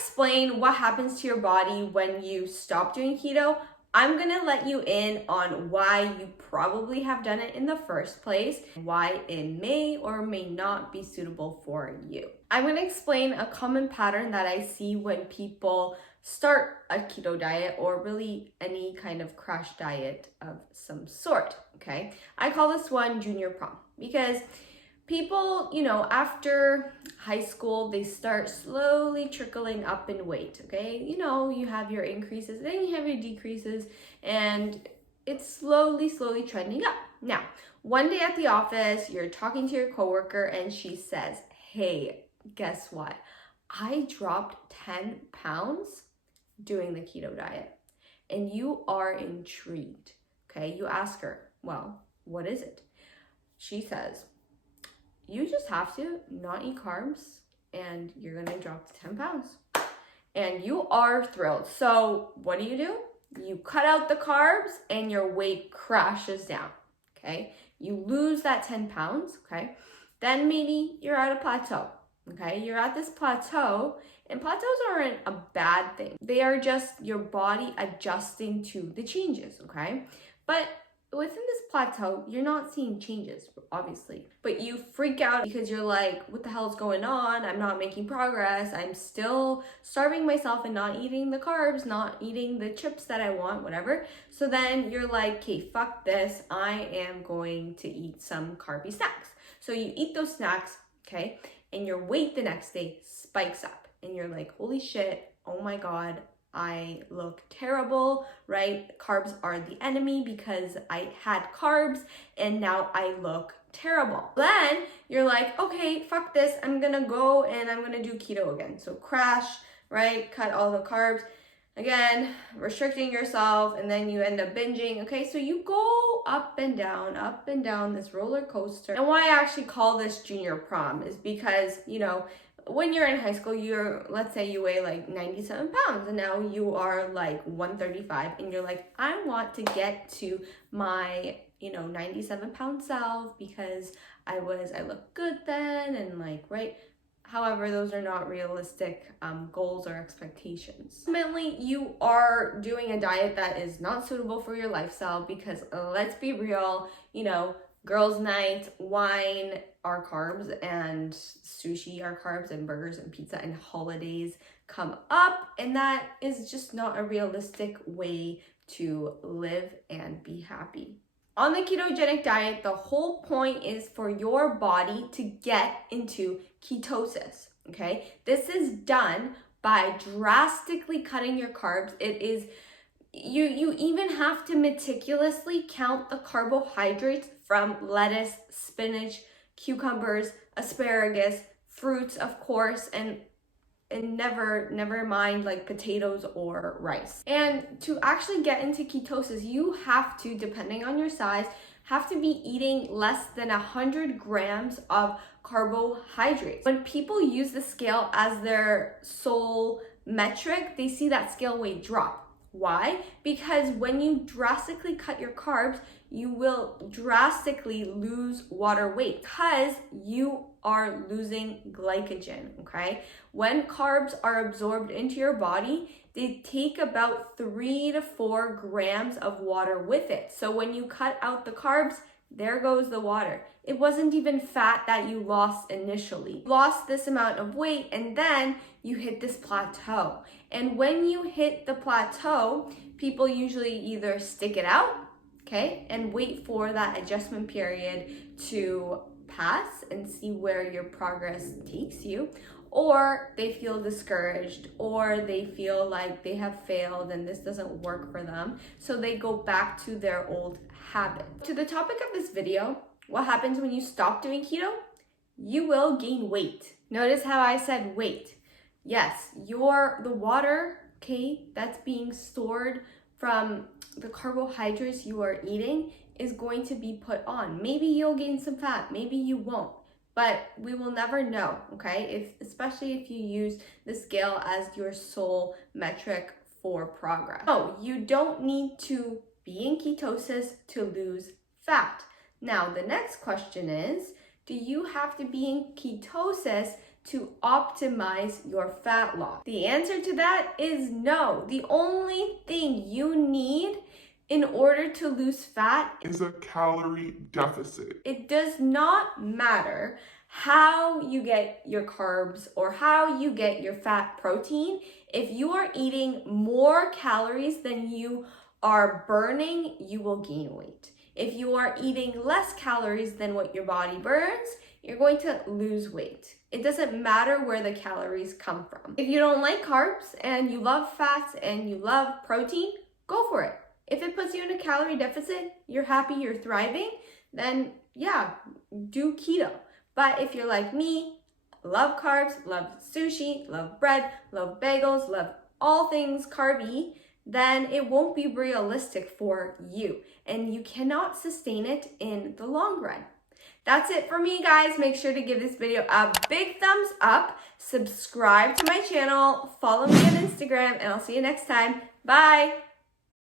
explain what happens to your body when you stop doing keto, I'm gonna let you in on why you probably have done it in the first place, why it may or may not be suitable for you. I'm gonna explain a common pattern that I see when people start a keto diet or really any kind of crash diet of some sort, okay? I call this one junior prom because people, after high school, they start slowly trickling up in weight, okay? You have your increases, then you have your decreases, and it's slowly trending up. Now, one day at the office, you're talking to your coworker and she says, hey, guess what? I dropped 10 pounds doing the keto diet. And you are intrigued, okay? You ask her, well, what is it? She says, you just have to not eat carbs and you're gonna drop to 10 pounds. And you are thrilled. So what do? You cut out the carbs and your weight crashes down, okay? You lose that 10 pounds, okay? Then maybe you're at a plateau, okay? You're at this plateau, and plateaus aren't a bad thing. They are just your body adjusting to the changes, okay? But within this plateau, you're not seeing changes, obviously, but you freak out because you're like, what the hell is going on? I'm not making progress. I'm still starving myself and not eating the carbs, not eating the chips that I want, whatever. So then you're like, okay, fuck this. I am going to eat some carby snacks. So you eat those snacks, okay? And your weight the next day spikes up and you're like, holy shit, oh my God, I look terrible, right? Carbs are the enemy because I had carbs and now I look terrible. Then you're like, okay, fuck this. I'm gonna go and I'm gonna do keto again. So crash, right? Cut all the carbs. Again, restricting yourself, and then you end up binging. Okay, so you go up and down this roller coaster. And why I actually call this junior prom is because, when you're in high school, let's say you weigh like 97 pounds and now you are like 135 and you're like, I want to get to my, 97 pound self because I look good then and like, right? However, those are not realistic goals or expectations. Ultimately, you are doing a diet that is not suitable for your lifestyle because let's be real, girls' night, wine are carbs, and sushi are carbs, and burgers and pizza and holidays come up, and that is just not a realistic way to live and be happy. On the ketogenic diet, the whole point is for your body to get into ketosis, okay? This is done by drastically cutting your carbs. It is you even have to meticulously count the carbohydrates from lettuce, spinach, cucumbers, asparagus, fruits, of course, and never mind like potatoes or rice. And to actually get into ketosis, you have to, depending on your size, have to be eating less than 100 grams of carbohydrates. When people use the scale as their sole metric, they see that scale weight drop. Why? Because when you drastically cut your carbs, you will drastically lose water weight because you are losing glycogen, okay? When carbs are absorbed into your body, they take about 3 to 4 grams of water with it. So when you cut out the carbs, there goes the water. It wasn't even fat that you lost initially. You lost this amount of weight and then you hit this plateau. And when you hit the plateau, people usually either stick it out, okay, and wait for that adjustment period to pass and see where your progress takes you, or they feel discouraged, or they feel like they have failed and this doesn't work for them, so they go back to their old habit. To the topic of this video, what happens when you stop doing keto? You will gain weight. Notice how I said weight. Yes, the water, okay, that's being stored from the carbohydrates you are eating is going to be put on. Maybe you'll gain some fat, maybe you won't, but we will never know, okay? Especially if you use the scale as your sole metric for progress. No, you don't need to be in ketosis to lose fat. Now, the next question is, do you have to be in ketosis to optimize your fat loss? The answer to that is no. The only thing you need in order to lose fat is a calorie deficit. It does not matter how you get your carbs or how you get your fat protein. If you are eating more calories than you are burning, you will gain weight. If you are eating less calories than what your body burns, you're going to lose weight. It doesn't matter where the calories come from. If you don't like carbs and you love fats and you love protein, go for it. If it puts you in a calorie deficit, you're happy, you're thriving, then yeah, do keto. But if you're like me, love carbs, love sushi, love bread, love bagels, love all things carby, then it won't be realistic for you and you cannot sustain it in the long run. That's it for me, guys. Make sure to give this video a big thumbs up, subscribe to my channel, follow me on Instagram, and I'll see you next time. Bye.